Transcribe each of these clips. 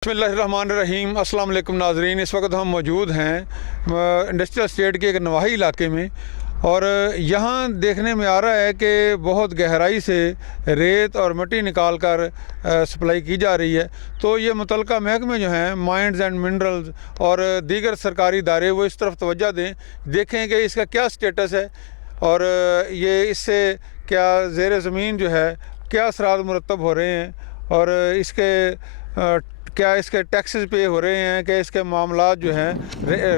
बिस्मिल्लाहिर्रहमानिर्रहीम। अस्सलाम वालेकुम नाज़रीन। इस वक्त हम मौजूद हैं इंडस्ट्रियल स्टेट के एक नवाही इलाके में, और यहाँ देखने में आ रहा है कि बहुत गहराई से रेत और मिट्टी निकाल कर सप्लाई की जा रही है। तो ये मुतलका महकमे जो हैं, माइंस एंड मिनरल्स और दीगर सरकारी इदारे, वो इस तरफ तवज्जो दें, देखें कि इसका क्या स्टेटस है और ये इससे क्या ज़ेर ज़मीन जो है क्या असरात मुरतब हो रहे हैं, और इसके क्या इसके टैक्सेस पे हो रहे हैं, कि इसके मामलात जो हैं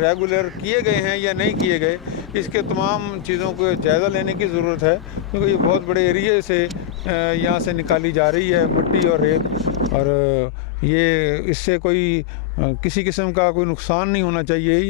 रेगुलर किए गए हैं या नहीं किए गए। इसके तमाम चीज़ों को जायज़ा लेने की ज़रूरत है, क्योंकि ये बहुत बड़े एरिए से यहाँ से निकाली जा रही है मिट्टी और रेत, और ये इससे कोई किसी किस्म का कोई नुकसान नहीं होना चाहिए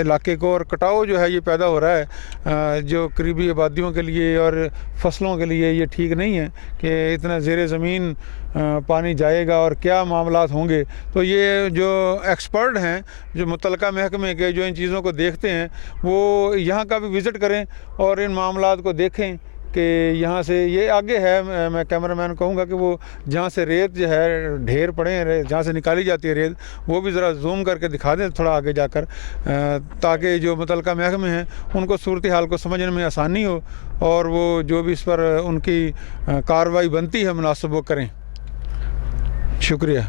इलाके को। और कटाव जो है ये पैदा हो रहा है जो करीबी आबादियों के लिए और फसलों के लिए, ये ठीक नहीं है कि इतना ज़ेर ज़मीन पानी जाएगा और क्या मामलात होंगे। तो ये जो एक्सपर्ट हैं, जो मुतलका महकमे के, जो इन चीज़ों को देखते हैं, वो यहाँ का भी विज़िट करें और इन मामलात को देखें कि यहाँ से ये आगे है। मैं कैमरामैन कहूँगा कि वो जहाँ से रेत जो है ढेर पड़े हैं, जहाँ से निकाली जाती है रेत, वो भी ज़रा जूम करके दिखा दें थोड़ा आगे जाकर, ताकि जो मुतलका महकमे हैं उनको सूरत हाल को समझने में आसानी हो, और वो जो भी इस पर उनकी कार्रवाई बनती है मुनासिब वो करें। शुक्रिया।